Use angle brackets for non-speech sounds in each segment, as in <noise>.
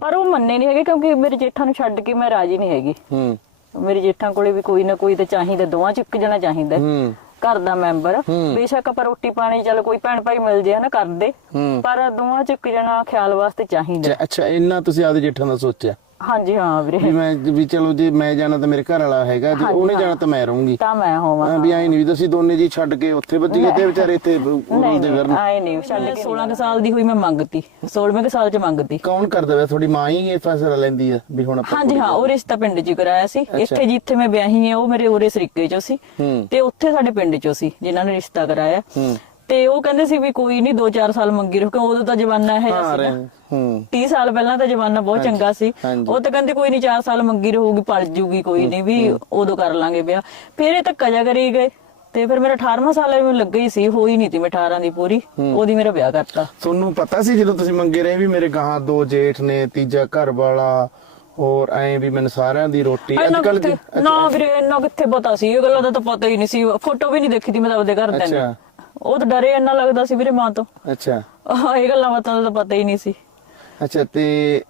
ਪਰ ਉਹ ਮੰਨੇ ਨਹੀਂ ਹੈਗੇ ਕਿਉਂਕਿ ਮੇਰੇ ਜੇਠਾਂ ਨੂੰ ਛੱਡ ਕੇ ਮੈਂ ਰਾਜੀ ਨਹੀਂ ਹੈਗੀ। ਹੂੰ। ਮੇਰੇ ਜੇਠਾਂ ਕੋਲੇ ਵੀ ਕੋਈ ਨਾ ਕੋਈ ਤਾਂ ਚਾਹੀਦਾ ਦੋਵਾਂ ਚ ਇੱਕ ਜਣਾ ਚਾਹੀਦਾ। ਹੂੰ। ਘਰ ਦਾ ਮੈਂਬਰ। ਬੇਸ਼ੱਕ ਆਪਾਂ ਰੋਟੀ ਪਾਣੀ ਚੱਲ ਕੋਈ ਭੈਣ ਭਾਈ ਮਿਲ ਜੇ ਨਾ ਕਰਦੇ। ਪਰ ਦੋਵਾਂ ਚ ਇੱਕ ਜਣਾ ਖਿਆਲ ਵਾਸਤੇ ਚਾਹੀਦਾ। ਅੱਛਾ ਅੱਛਾ ਇੰਨਾ ਤੁਸੀਂ ਆਪਦੇ ਜੇਠਾਂ ਦਾ ਸੋਚਿਆ? ਹਾਂਜੀ ਹਾਂ ਵੀਰੇ। ਵੀ ਮੈਂ ਵੀ ਚਲੋ ਜੇ ਮੈਂ ਜਾਣਾ ਤਾਂ ਮੇਰੇ ਘਰ ਵਾਲਾ ਹੈਗਾ ਜੇ ਹਾਂਜੀ, ਉਹਨੇ ਹਾਂ। ਜਾਣਾ ਤਾਂ ਮੈਂ ਰਹੂੰਗੀ। ਤਾਂ ਮੈਂ ਹੋਵਾਂ ਹਾਂ, ਵੀ ਆਈ ਨਹੀਂ ਵੀ ਤੁਸੀਂ ਦੋਨੇ ਜੀ ਛੱਡ ਕੇ ਉੱਥੇ ਵੱਜ ਗਏ ਤੇ ਵਿਚਾਰੇ ਇੱਥੇ ਨਹੀਂ ਨਹੀਂ ਫਿਰਨ ਆਏ ਨਹੀਂ ਛੱਡ ਕੇ 16 ਕੁ ਸਾਲ ਦੀ ਹੋਈ ਮੈਂ ਮੰਗਤੀ। 16ਵੇਂ ਕੁ ਸਾਲ ਚ ਮੰਗਤੀ। ਕੌਣ ਕਰਦਾ ਵੇ? ਤੁਹਾਡੀ ਮਾਂ ਹੀ ਇਹ ਫੈਸਲਾ ਲੈਂਦੀ ਆ ਵੀ ਹੁਣ ਆਪਾਂ ਹਾਂਜੀ ਹਾਂ ਉਹ ਰਿਸ਼ਤਾ ਪਿੰਡ 'ਚ ਹੀ ਕਰਾਇਆ ਸੀ। ਇੱਥੇ ਜਿੱਥੇ ਮੈਂ ਵਿਆਹੀ ਹਾਂ ਉਹ ਮੇਰੇ ਉਰੇ ਸਰੀਕੇ 'ਚੋਂ ਸੀ। ਹੂੰ। ਤੇ ਉੱਥੇ ਸਾਡੇ ਪਿੰਡ 'ਚੋਂ ਸੀ ਜਿਨ੍ਹਾਂ ਨੇ ਰਿਸ਼ਤਾ ਕਰਾਇਆ। ਹੂੰ। ਤੇ ਉਹ ਕਹਿੰਦੇ ਸੀ ਵੀ ਕੋਈ ਨਹੀਂ 2-4 ਸਾਲ ਮੰਗੀ ਰਹੋ ਕਿਉਂ ਉਦੋਂ ਤਾਂ ਜਵਾਨਾ ਹੈ ਹਾਂ ਸੀ ਰਹੇ ਨਾ। ਹੂੰ। 30 ਸਾਲ ਪਹਿਲਾਂ ਤਾਂ ਜਵਾਨਾ ਬਹੁਤ ਚੰਗਾ ਸੀ। ਉਹ ਤਾਂ ਕਹਿੰਦੇ ਕੋਈ ਨਹੀਂ 4 ਸਾਲ ਮੰਗੀ ਰਹੂਗੀ ਪਲ ਜੂਗੀ ਕੋਈ ਨਹੀਂ ਵੀ ਉਦੋਂ ਕਰ ਲਾਂਗੇ ਵਿਆਹ। ਫਿਰ ਇਹ ਧੱਕਾ ਜਾ ਕਰੀ ਗਏ। ਤੇ ਫਿਰ ਮੇਰਾ 18ਵਾਂ ਸਾਲ ਮੈਨੂੰ ਲੱਗਾ ਹੀ ਸੀ ਹੋਈ ਨਹੀਂ ਤੀ ਮੈਂ 18 ਦੀ ਪੂਰੀ ਉਹਦੀ ਮੇਰਾ ਵਿਆਹ ਕਰਤਾ। ਤੁਹਾਨੂੰ ਪਤਾ ਸੀ ਜਦੋਂ ਤੁਸੀਂ ਮੰਗੇ ਰਹੇ ਵੀ ਮੇਰੇ ਗਾਹਾਂ ਦੋ ਜੇਠ ਨੇ ਤੀਜਾ ਘਰ ਵਾਲਾ ਹੋਰ ਐਂ ਵੀ ਮੈਨੂੰ ਸਾਰਿਆਂ ਦੀ ਰੋਟੀ ਅੱਜ ਕੱਲ ਨਾ ਵੀਰੇ ਇੰਨਾ ਕਿੱਥੇ ਪਤਾ ਸੀ? ਇਹ ਗੱਲਾਂ ਦਾ ਤਾਂ ਪਤਾ ਹੀ ਨਹੀਂ ਸੀ। ਫੋਟੋ ਵੀ ਨਹੀਂ ਦੇਖੀ ਤੀ ਮੈਂ ਤਾਂ ਆਪਦੇ ਘਰ ਦੇ ਅੱਛਾ। ਉਹ ਤਾਂ ਡਰੇ ਇੰਨਾ ਲੱਗਦਾ ਸੀ ਵੀਰੇ ਮਾਂ ਤੋਂ। ਅੱਛਾ। ਆਹ, ਇਹ ਗੱਲਾਂ ਬਾਤਾਂ ਦਾ ਤਾਂ ਪਤਾ ਹੀ ਨਹੀਂ ਸੀ। ਅੱਛਾ ਤੇ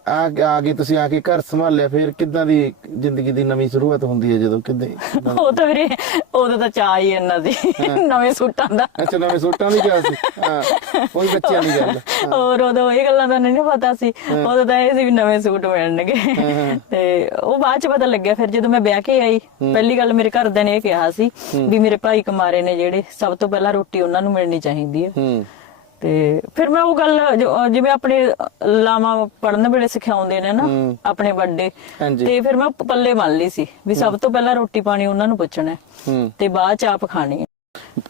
ਆ ਆ ਕੇ ਤੁਸੀਂ ਆ ਕੇ ਘਰ ਸੰਭਾਲਿਆ ਫਿਰ ਕਿੱਦਾਂ ਦੀ ਜ਼ਿੰਦਗੀ ਦੀ ਨਵੀਂ ਸ਼ੁਰੂਆਤ ਹੁੰਦੀ ਹੈ ਜਦੋਂ ਕਿੱਦਾਂ <laughs> ਉਹ ਤਾਂ ਵੀਰੇ ਉਦੋਂ ਤਾਂ ਚਾਹ ਹੀ ਇੰਨਾ ਸੀ ਨਵੇਂ ਸੂਟਾਂ ਦਾ। ਅੱਛਾ ਨਵੇਂ ਸੂਟਾਂ ਦੀ ਕਿਹਾ ਸੀ। ਹਾਂ ਕੋਈ ਬੱਚਿਆਂ ਦੀ ਗੱਲ ਹੋਰ ਉਦੋਂ ਇਹ ਗੱਲਾਂ ਦਾ ਨਹੀਂ ਪਤਾ ਸੀ। ਉਦੋਂ ਤਾਂ ਇਹ ਸੀ ਵੀ ਨਵੇਂ ਸੂਟ ਮਿਲਣਗੇ। ਤੇ ਉਹ ਬਾਅਦ ਚ ਪਤਾ ਲੱਗਿਆ ਫਿਰ ਜਦੋਂ ਮੈਂ ਵਿਆਹ ਕੇ ਆਈ ਪਹਿਲੀ ਗੱਲ ਮੇਰੇ ਘਰਦਿਆਂ ਨੇ ਇਹ ਕਿਹਾ ਸੀ ਵੀ ਮੇਰੇ ਭਾਈ ਕੁਮਾਰੇ ਨੇ ਜਿਹੜੇ ਸਭ ਤੋਂ ਪਹਿਲਾਂ ਰੋਟੀ ਉਹਨਾਂ ਨੂੰ ਮਿਲਣੀ ਚਾਹੀਦੀ ਹੈ। ਹੂੰ। ਤੇ ਫਿਰ ਮੈਂ ਉਹ ਗੱਲ ਜੋ- ਜਿਵੇਂ ਆਪਣੇ ਲਾਮਾ ਪੜਨ ਵੇਲੇ ਸਿਖਾਉਂਦੇ ਨੇ ਨਾ। ਆਪਣੇ ਵੱਡੇ। ਹਾਂਜੀ। ਤੇ ਫਿਰ ਮੈਂ ਪੱਲੇ ਮੰਨ ਲਈ ਸੀ ਵੀ ਸਭ ਤੋਂ ਪਹਿਲਾਂ ਰੋਟੀ ਪਾਣੀ ਉਹਨਾਂ ਨੂੰ ਪੁੱਛਣਾ ਹੈ ਹੂੰ। ਤੇ ਬਾਅਦ ਚ ਆਪ ਖਾਣੀ ਹੈ।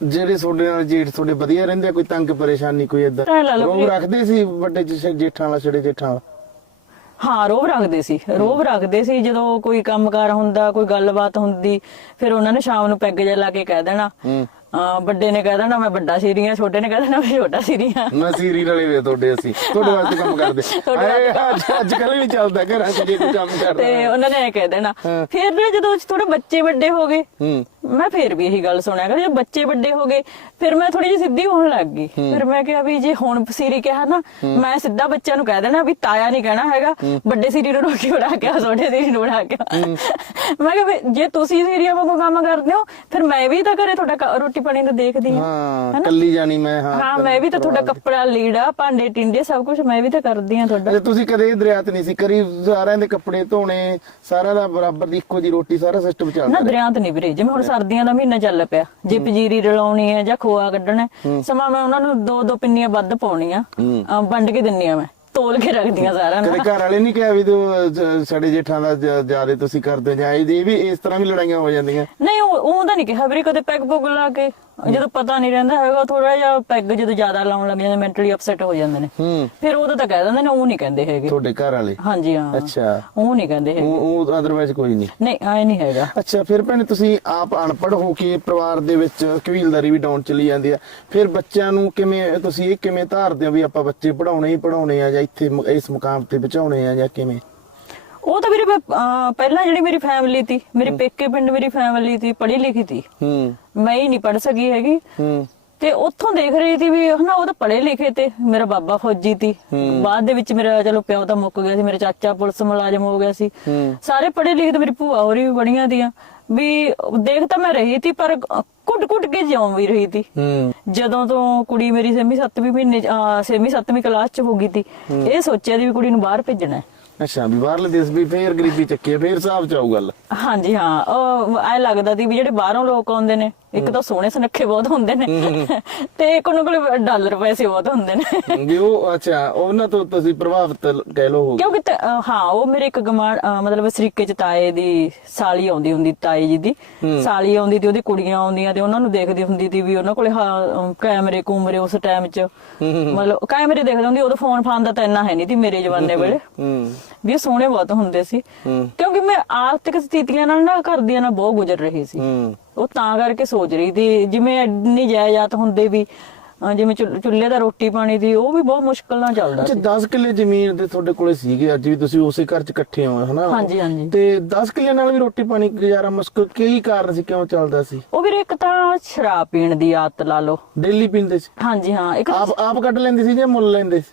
ਜਿਹੜੇ ਤੁਹਾਡੇ ਨਾਲ ਜੇਠ ਤੁਹਾਡੇ ਵਧੀਆ ਰਹਿੰਦੇ ਆ ਕੋਈ ਤੰਗ ਪਰੇਸ਼ਾਨੀ ਕੋਈ ਲਾ ਲਓ ਰੋਗ ਰੱਖਦੇ ਸੀ ਵੱਡੇ ਜੇ- ਜੇਠਾਂ ਵਾਲਾ ਛੜੇ ਜੇਠਾਂ ਵਾਲਾ? ਹਾਂ ਰੋਬ ਰੱਖਦੇ ਸੀ। ਰੋਬ ਰੱਖਦੇ ਸੀ ਜਦੋਂ ਕੋਈ ਕੰਮਕਾਰ ਹੁੰਦਾ ਕੋਈ ਗੱਲਬਾਤ ਹੁੰਦੀ ਫਿਰ ਉਹਨਾਂ ਨੇ ਸ਼ਾਮ ਨੂੰ ਪੈਗ ਜਿਹਾ ਲਾ ਕੇ ਕਹਿ ਦੇਣਾ। ਹੂੰ। ਅਹ ਵੱਡੇ ਨੇ ਕਹਿ ਦੇਣਾ ਮੈਂ ਵੱਡਾ ਸੀਰੀਆਂ ਛੋਟੇ ਨੇ ਕਹਿ ਦੇਣਾ ਮੈਂ ਛੋਟਾ ਸੀਰੀਆਂ ਨਾ ਸੀਰੀ ਰਲੇ ਵੇ ਤੁਹਾਡੇ ਅਸੀਂ। ਤੁਹਾਡੇ ਵਾਸਤੇ ਕੰਮ ਕਰਦੇ। <laughs> ਤੁਹਾਡੇ ਆਏ, ਅੱਜ ਅੱਜ ਕੱਲ ਵੀ ਚੱਲਦਾ ਘਰਾਂ 'ਚ ਜੇ ਕੋਈ ਕੰਮ ਕਰਦਾ। ਤੇ ਉਹਨਾਂ ਨੇ ਇਹ ਕਹਿ ਦੇਣਾ। ਹਾਂ। ਫਿਰ ਨਾ ਜਦੋਂ ਥੋੜੇ ਬੱਚੇ ਵੱਡੇ ਹੋ ਗਏ ਹੂੰ। ਮੈਂ ਫਿਰ ਵੀ ਇਹੀ ਗੱਲ ਸੁਣਿਆ ਕਰ ਜਦੋਂ ਬੱਚੇ ਵੱਡੇ ਹੋ ਗਏ ਫਿਰ ਮੈਂ ਥੋੜੀ ਜਿਹੀ ਸਿੱਧੀ ਹੋਣ ਲੱਗ ਗਈ। ਫਿਰ ਮੈਂ ਕਿਹਾ ਵੀ ਜੇ ਹੁਣ ਸੀਰੀ ਕਿਹਾ ਨਾ ਮੈਂ ਸਿੱਧਾ ਬੱਚਿਆਂ ਨੂੰ ਕਹਿ ਦੇਣਾ ਵੀ ਤਾਇਆ ਨਹੀਂ ਕਹਿਣਾ ਹੈਗਾ ਵੱਡੇ ਸੀਰੀ ਨੂੰ ਰੋਟੀ ਬਣਾ ਕੇ ਛੋਟੇ ਸੀਰੀ ਨੂੰ ਬਣਾ ਕੇ। ਮੈਂ ਕਿਹਾ ਵੀ ਜੇ ਤੁਸੀਂ ਸੀਰੀਆਂ ਵਾਂਗੂ ਕੰਮ ਕਰਦੇ ਹੋ ਫਿਰ ਮੈਂ ਵੀ ਤਾਂ ਘਰੇ ਤੁਹਾਡਾ ਕ- ਰੋਟੀ ਪਾਣੀ ਨੂੰ ਦੇਖਦੀ ਹਾਂ। ਹਾਂ ਕੱਲੀ ਜਾਣੀ ਮੈਂ ਹਾਂ ਹਾਂ ਮੈਂ ਵੀ ਤਾਂ ਤੁਹਾਡਾ ਕੱਪੜਾ ਲੀੜਾ ਭਾਂਡੇ ਟਿੰਡੇ ਸਭ ਕੁਝ ਮੈਂ ਵੀ ਤਾਂ ਕਰਦੀ ਹਾਂ ਤੁਹਾਡਾ। ਅੱਛਾ ਤੁਸੀਂ ਕਦੇ ਇਹ ਦਰਿਆ ਤੇ ਨਹੀਂ ਸੀ ਕਰੀ ਸਾਰਿਆਂ ਦੇ ਕੱਪੜੇ ਧੋਣੇ ਸਾਰਿਆਂ ਦਾ ਬਰਾਬਰ ਦੀ ਇੱਕੋ ਜੀ ਰੋਟੀ ਸਾਰਾ ਸਿਸਟਮ ਨਾ ਚੱਲਦਾ ਦਰਿਆ ਤੇ ਨਹੀਂ ਵੀਰੇ ਜਿਵੇਂ ਹੁਣ ਸਰਦੀਆਂ ਦਾ ਮਹੀਨਾ ਚੱਲ ਪਿਆ। ਜੇ ਪਜੀਰੀ ਰਲਾਉਣੀ ਹੈ ਜਾਂ ਖੋਆ ਕੱਢਣਾ ਹੈ, ਸਮਾਂ ਮੈਂ ਉਹਨਾਂ ਨੂੰ ਦੋ ਦੋ ਪਿੰਨੀਆਂ ਵੱਧ ਪਾਉਣੀਆਂ। ਅਹ ਵੰਡ ਕੇ ਦਿੰਨੀ ਆ ਮੈਂ। ਤੋਲ ਕੇ ਰੱਖਦੀਆਂ ਸਾਰਿਆਂ ਨੂੰ। ਕਦੇ ਘਰ ਵਾਲੇ ਨਹੀਂ ਕਿਹਾ ਵੀ ਤੂੰ ਜ- ਸਾਡੇ ਜੇਠਾਂ ਦਾ ਜ਼ਿਆਦਾ ਤੁਸੀਂ ਕਰਦੇ ਜਾਂ ਇਹ ਵੀ ਇਸ ਤਰ੍ਹਾਂ ਵੀ ਲੜਾਈਆਂ ਹੋ ਜਾਂਦੀਆਂ? ਨਹੀਂ ਉਹ ਉਹਦਾ ਨਹੀਂ ਕਿਹਾ ਵੀਰੇ ਕਦੇ ਪੈਗ ਪੁਗ ਲਾ ਕੇ। ਜਦੋਂ ਪਤਾ ਨਹੀਂ ਰਹਿੰਦਾ ਹੈਗਾ ਥੋੜਾ ਜਿਹਾ ਪੈਗ ਜਦੋਂ ਜ਼ਿਆਦਾ ਲਾਉਣ ਲੱਗ ਜਾਂਦੇ ਮੈਂਟਲੀ ਅਪਸੈਟ ਹੋ ਜਾਂਦੇ ਨੇ। ਹੂੰ। ਫਿਰ ਉਦੋਂ ਤਾਂ ਕਹਿ ਦਿੰਦੇ ਨੇ ਉਹ ਨਹੀਂ ਕਹਿੰਦੇ ਹੈਗੇ। ਤੁਹਾਡੇ ਘਰ ਵਾਲੇ? ਹਾਂਜੀ ਹਾਂ। ਅੱਛਾ। ਉਹ ਨਹੀਂ ਕਹਿੰਦੇ ਹੈਗੇ। ਉਹ ਉਹ ਅਦਰਵਾਈਜ਼ ਕੋਈ ਨਹੀਂ। ਨਹੀਂ ਆਏ ਨਹੀਂ ਹੈਗਾ। ਅੱਛਾ ਫਿਰ ਭੈਣੇ ਤੁਸੀਂ ਆਪ ਅਨਪੜ੍ਹ ਹੋ ਕੇ ਪਰਿਵਾਰ ਦੇ ਵਿੱਚ ਕਬੀਲਦਾਰੀ ਵੀ ਡਾਊਨ ਚਲੀ ਜਾਂਦੀ ਆ। ਫਿਰ ਬੱਚਿਆਂ ਨੂੰ ਕਿਵੇਂ ਤੁਸੀਂ ਇਹ ਕਿਵੇਂ ਧਾਰਦੇ ਹੋ ਵੀ ਆਪਾਂ ਬੱਚੇ ਪੜਾਉਣੇ ਹੀ ਪੜਾਉਣੇ ਆ ਜਾਂ ਇੱਥੇ ਮ- ਇਸ ਮੁਕਾਮ ਤੇ ਪਹੁੰਚਾਉਣੇ ਆ ਜਾਂ ਕਿਵੇਂ? ਉਹ ਤਾਂ ਵੀਰੇ ਮੈਂ, ਅਹ, ਪਹਿਲਾਂ ਜਿਹੜੀ ਮੇਰੀ ਫੈਮਿਲੀ ਸੀ ਮੇਰੇ ਪੇਕੇ ਪਿੰਡ ਮੇਰੀ ਫੈਮਿਲੀ ਸੀ ਪੜ੍ਹੀ ਲਿਖੀ ਸੀ ਹੂੰ। ਮੈਂ ਹੀ ਨਹੀਂ ਪੜ ਸਕੀ ਹੈਗੀ। ਹੂੰ। ਤੇ ਉੱਥੋਂ ਦੇਖ ਰਹੀ ਸੀ ਵੀ ਹਨਾ ਉਹ ਤਾਂ ਪੜ੍ਹੇ ਲਿਖੇ ਤੇ ਮੇਰਾ ਬਾਬਾ ਫੌਜੀ ਸੀ ਬਾਅਦ ਦੇ ਵਿੱਚ ਮੇਰਾ ਚਲੋ ਪਿਓ ਤਾਂ ਮੁੱਕ ਗਿਆ ਸੀ ਮੇਰਾ ਚਾਚਾ ਪੁਲਿਸ ਮੁਲਾਜ਼ਮ ਹੋ ਗਿਆ ਸੀ। ਹੂੰ। ਸਾਰੇ ਪੜ੍ਹੇ ਲਿਖੇ ਤੇ ਮੇਰੀ ਭੂਆ ਹੋਰੀ ਵੀ ਬੜੀਆਂ ਦੀਆਂ ਵੀ ਦੇਖ ਤਾਂ ਮੈਂ ਰਹੀ ਸੀ ਪਰ ਕੁੱਟ ਕੁੱਟ ਕੇ ਜਿਉਂ ਵੀ ਰਹੀ ਸੀ ਹੂੰ। ਜਦੋਂ ਤੋਂ ਕੁੜੀ ਮੇਰੀ 6ਵੀਂ 7ਵੀਂ ਮਹੀਨੇ 6ਵੀਂ 7ਵੀਂ ਕਲਾਸ ਚ ਹੋ ਗਈ ਸੀ ਇਹ ਸੋਚਿਆ ਸੀ ਵੀ ਕੁੜੀ ਨੂੰ ਬਾਹਰ ਭੇਜਣਾ ਹੈ। ਅੱਛਾ ਵੀ ਬਾਹਰਲੇ ਦੇਸ਼ ਵੀ ਫੇਰ ਗਰੀਬੀ ਚੱਕੀ ਆ, ਫੇਰ ਹਿਸਾਬ ਚ ਆਊ ਗੱਲ। ਹਾਂਜੀ ਹਾਂ। ਉਹ ਐ ਲੱਗਦਾ ਸੀ ਵੀ ਜਿਹੜੇ ਬਾਹਰੋਂ ਲੋਕ ਆਉਂਦੇ ਨੇ ਇੱਕ ਤਾਂ ਸੋਹਣੇ ਸੁਨੱਖੇ ਬਹੁਤ ਹੁੰਦੇ ਨੇ ਤੇ ਇੱਕ ਉਹਨਾਂ ਕੋਲ ਡਾਲਰ ਪੈਸੇ ਬਹੁਤ ਹੁੰਦੇ ਨੇ। ਵੀ ਉਹ ਅੱਛਾ ਉਹਨਾਂ ਤੋਂ ਤੁਸੀਂ ਪ੍ਰਭਾਵਿਤ ਕਹਿ ਲੋ ਹੋ। ਕਿਉਂਕਿ ਹਾਂ ਉਹ ਮੇਰੇ ਇੱਕ ਗਮਾਨ ਮਤਲਬ ਸਰੀਕੇ ਚ ਤਾਏ ਦੀ ਸਾਲੀ ਆਉਂਦੀ ਹੁੰਦੀ ਤਾਏ ਜੀ ਦੀ। ਸਾਲੀ ਆਉਂਦੀ ਤੇ ਉਹਦੀ ਕੁੜੀਆਂ ਆਉਂਦੀਆਂ ਤੇ ਉਹਨਾਂ ਨੂੰ ਦੇਖਦੀ ਹੁੰਦੀ ਸੀ ਵੀ ਉਹਨਾਂ ਕੋਲੇ ਕੈਮਰੇ ਕੂਮਰੇ ਉਸ ਟਾਈਮ ਚ। ਮਤਲਬ ਕੈਮਰੇ ਦੇਖਦੇ ਹੁੰਦੀ ਉਦੋਂ ਫੋਨ ਫਾਨ ਦਾ ਤਾਂ ਇੰਨਾ ਹੈ ਨਹੀਂ ਸੀ ਮੇਰੇ ਜਵਾਨੇ ਵੇਲੇ। ਵੀ ਸੋਹਣੇ ਬਹੁਤ ਹੁੰਦੇ ਸੀ। ਕਿਉਂਕਿ ਮੈਂ ਆਰਥਿਕ ਸਥਿਤੀਆਂ ਨਾਲ ਨਾ ਘਰ ਦੀਆਂ ਨਾਲ ਬਹੁਤ ਗੁਜ਼ਰ ਰਹੀ ਸੀ। ਉਹ ਤਾਂ ਕਰਕੇ ਸੋਚ ਰਹੀ ਸੀ ਜਿਵੇਂ ਇੰਨੀ ਜਾਇਦਾਦ ਹੁੰਦੇ ਵੀ ਅਹ ਜਿਵੇਂ ਚੁੱਲ- ਚੁੱਲ੍ਹੇ ਦਾ ਰੋਟੀ ਪਾਣੀ ਦੀ ਉਹ ਵੀ ਬਹੁਤ ਮੁਸ਼ਕਲ ਨਾਲ ਚੱਲਦਾ ਅੱਛਾ ਸੀ। 10 ਕਿੱਲੇ ਜ਼ਮੀਨ ਦੇ ਤੁਹਾਡੇ ਕੋਲੇ ਸੀਗੇ ਅੱਜ ਵੀ ਤੁਸੀਂ ਉਸੇ ਘਰ ਚ ਇਕੱਠੇ ਹੋ ਹਨਾ? ਹਾਂਜੀ ਹਾਂਜੀ। ਤੇ 10 ਕਿੱਲੇ ਨਾਲ ਵੀ ਰੋਟੀ ਪਾਣੀ ਗੁਜ਼ਾਰਾ ਮੁਸ਼ਕਲ ਕੀ ਕਾਰਨ ਸੀ ਕਿਉਂ ਚੱਲਦਾ ਸੀ? ਉਹ ਵੀਰੇ ਇੱਕ ਤਾਂ ਸ਼ਰਾਬ ਪੀਣ ਦੀ ਆਦਤ ਲਾ ਲਓ। ਡੇਲੀ ਪੀਂਦੇ ਸੀ? ਹਾਂਜੀ ਹਾਂ ਇੱਕ ਆਪ ਆਪ ਕੱਢ ਲੈਂਦੇ ਸੀ ਜਾਂ ਮੁੱਲ ਲੈਂਦੇ ਸੀ?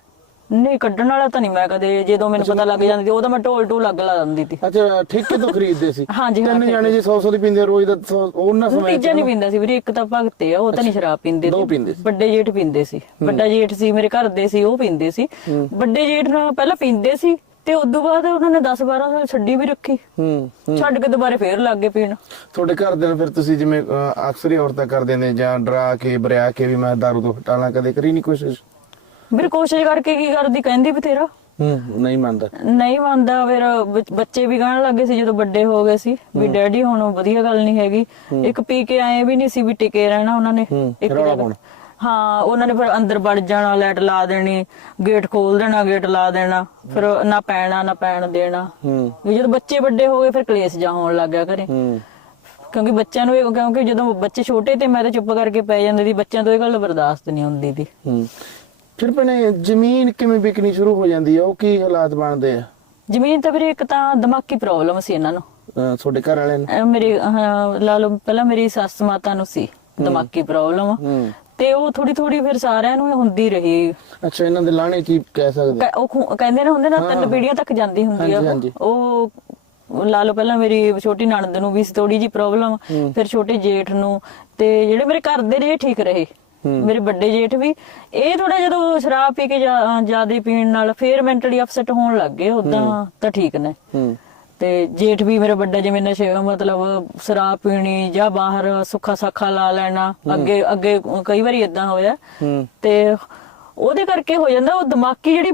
ਨਹੀਂ ਕੱਢਣ ਵਾਲਾ ਤਾਂ ਨਹੀਂ ਮੈਂ ਕਦੇ। ਜਦੋਂ ਮੈਨੂੰ ਪਤਾ ਲੱਗ ਜਾਂਦੀ ਉਦੋਂ ਮੈਂ ਢੋਲ ਢੋਲ ਲੱਗ ਲਾ ਦਿੰਦੀ ਸੀ। ਅੱਛਾ ਠੇਕੇ ਤੋਂ ਖਰੀਦਦੇ ਸੀ? ਹਾਂਜੀ, ਹਾਂ, ਤਿੰਨ ਜਾਣੇ ਜੀ 100 100 ਦੀ ਪੀਂਦੇ ਰੋਜ਼ ਦਾ ਉਹਨਾਂ ਸਮੇਂ ਤੀਜਾ ਨਹੀਂ ਪੀਂਦਾ ਸੀ ਵੀਰੇ ਇੱਕ ਤਾਂ ਭਗਤੇ ਆ ਉਹ ਤਾਂ ਨਹੀਂ ਸ਼ਰਾਬ ਪੀਂਦੇ ਦੋ। ਪੀਂਦੇ ਸੀ। ਵੱਡੇ ਜੇਠ ਪੀਂਦੇ ਸੀ। ਵੱਡਾ ਜੇਠ ਸੀ ਮੇਰੇ ਘਰ ਦੇ ਸੀ ਉਹ ਪੀਂਦੇ ਸੀ। ਵੱਡੇ ਜੇਠ ਨਾਲ ਪਹਿਲਾਂ ਪੀਂਦੇ ਸੀ ਤੇ ਉਦੋਂ ਬਾਅਦ ਉਹਨਾਂ ਨੇ 10 12 ਸਾਲ ਛੱਡੀ ਵੀ ਰੱਖੀ। ਹੂੰ ਛੱਡ ਕੇ ਦੁਬਾਰੇ ਫੇਰ ਲੱਗ ਗਏ ਪੀਣ। ਤੁਹਾਡੇ ਘਰ ਦੇ ਫਿਰ ਤੁਸੀਂ ਜਿਵੇਂ ਅਕਸਰ ਹੀ ਔਰਤਾਂ ਕਰਦੇ ਨੇ ਜਾਂ ਡਰਾ ਕੇ ਬਰਿਆ ਕੇ ਵੀ ਮੈਂ ਦਾਰੂ ਤੋਂ ਹਟਾਲਾਂ ਕਦੇ ਕਰੀ ਨਹੀਂ ਕੋਸ਼ਿਸ਼? ਵੀਰੇ ਕੋਸ਼ਿਸ਼ ਕਰਕੇ ਕੀ ਕਰਦੀ ਕਹਿੰਦੀ ਬਥੇਰਾ ਹੂੰ ਨਹੀਂ ਮੰਨਦਾ। ਨਹੀਂ ਮੰਨਦਾ ਫਿਰ ਬੱਚ- ਬੱਚੇ ਵੀ ਕਹਿਣ ਲੱਗੇ ਸੀ ਜਦੋਂ ਵੱਡੇ ਹੋ ਗਏ ਸੀ ਵੀ ਡੈਡੀ ਹੁਣ ਵਧੀਆ ਗੱਲ ਨਹੀਂ ਹੈਗੀ। ਇੱਕ ਪੀ ਕੇ ਆਏ ਵੀ ਨਹੀਂ ਸੀ ਵੀ ਟਿਕੇ ਰਹਿਣਾ ਉਹਨਾਂ ਨੇ। ਹੂੰ, ਇੱਕ ਰੌਲਾ ਜਗ੍ਹਾ- ਪਾਉਣਾ। ਹਾਂ ਉਹਨਾਂ ਨੇ ਫਿਰ ਅੰਦਰ ਵੜ ਜਾਣਾ ਲਾਈਟ ਲਾ ਦੇਣੀ ਗੇਟ ਖੋਲ ਦੇਣਾ ਗੇਟ ਲਾ ਦੇਣਾ ਫਿਰ ਨਾ ਪੈਣਾ ਨਾ ਪੈਣ ਦੇਣਾ। ਹੂੰ। ਵੀ ਜਦੋਂ ਬੱਚੇ ਵੱਡੇ ਹੋ ਗਏ ਫਿਰ ਕਲੇਸ਼ ਜਾ ਹੋਣ ਲੱਗ ਗਿਆ ਘਰੇ। ਹੂੰ। ਕਿਉਂਕਿ ਬੱਚਿਆਂ ਨੂੰ ਇਹ- ਕਿਉਂਕਿ ਜਦੋਂ ਬੱਚੇ ਛੋਟੇ ਤੇ ਮੈਂ ਤਾਂ ਚੁੱਪ ਕਰਕੇ ਪੈ ਜਾਂਦੀ ਸੀ ਬੱਚਿਆਂ ਤੋਂ ਇਹ ਗੱਲ ਬਰਦਾਸ਼ਤ ਨਹੀਂ ਹੁੰਦੀ ਸੀ। ਹੂੰ। ਫਿਰ ਭੈਣੇ ਜ਼ਮੀਨ ਕਿਵੇਂ ਵਿਕਣੀ ਸ਼ੁਰੂ ਹੋ ਜਾਂਦੀ ਹੈ ਉਹ ਕੀ ਹਾਲਾਤ ਬਣਦੇ ਆ? ਜ਼ਮੀਨ ਤਾਂ ਵੀਰੇ ਇੱਕ ਤਾਂ ਦਿਮਾਗੀ ਪ੍ਰੋਬਲਮ ਸੀ ਇਹਨਾਂ ਨੂੰ। ਅਹ, ਤੁਹਾਡੇ ਘਰ ਵਾਲਿਆਂ ਨੂੰ? ਅਹ ਮੇਰੀ ਲਾ ਲਓ ਪਹਿਲਾਂ ਮੇਰੀ ਸੱਸ ਮਾਤਾ ਨੂੰ ਸੀ ਦਿਮਾਗੀ ਪ੍ਰੋਬਲਮ ਹੂੰ। ਤੇ ਉਹ ਥੋੜੀ ਥੋੜੀ ਫਿਰ ਸਾਰਿਆਂ ਨੂੰ ਹੁੰਦੀ ਰਹੀ। ਅੱਛਾ ਇਹਨਾਂ ਦੇ ਲਾਣੇ ਕੀ ਕਹਿ ਸਕਦੇ? ਕ- ਉਹ ਖੂ- ਕਹਿੰਦੇ ਨੇ ਹੁੰਦੇ ਨਾ ਤਿੰਨ ਪੀੜ੍ਹੀਆਂ ਤੱਕ ਜਾਂਦੀ ਹੁੰਦੀ ਆ ਹਾਂਜੀ, ਹਾਂਜੀ। ਉਹ ਉਹ ਲਾ ਲਓ ਪਹਿਲਾਂ ਮੇਰੀ ਛੋਟੀ ਨਣਦ ਨੂੰ ਵੀ ਸੀ ਥੋੜੀ ਜੀ ਪ੍ਰੋਬਲਮ ਫਿਰ ਛੋਟੇ ਜੇਠ ਨੂੰ ਤੇ ਜਿਹੜੇ ਮੇਰੇ ਘਰ ਦੇ ਨੇ ਇਹ ਠੀਕ ਰਹੇ। ਮੇਰੇ ਵੱਡੇ ਜੇਠ ਵੀ ਇਹ ਥੋੜਾ ਜਦੋਂ ਸ਼ਰਾਬ ਪੀ ਕੇ ਜ਼ਿਆਦਾ ਪੀਣ ਨਾਲ ਫੇਰ ਮੈਂਟਲੀ ਅਪਸੈਟ ਹੋਣ ਲੱਗ ਗਏ ਉਦਾਂ ਤਾਂ ਠੀਕ ਨੇ। ਤੇ ਜੇਠ ਵੀ ਮੇਰਾ ਵੱਡਾ ਜਿਵੇਂ ਨਸ਼ੇ ਮਤਲਬ ਸ਼ਰਾਬ ਪੀਣੀ ਜਾਂ ਬਾਹਰ ਸੁੱਖਾ ਸਾਖਾ ਲਾ ਲੈਣਾ ਅੱਗੇ ਅੱਗੇ ਕਈ ਵਾਰੀ ਇਦਾਂ ਹੋਇਆ। ਤੇ ਉਹਦੇ ਕਰਕੇ ਹੋ ਜਾਂਦਾ ਉਹ ਦਿਮਾਗੀ ਜਿਹੜੀ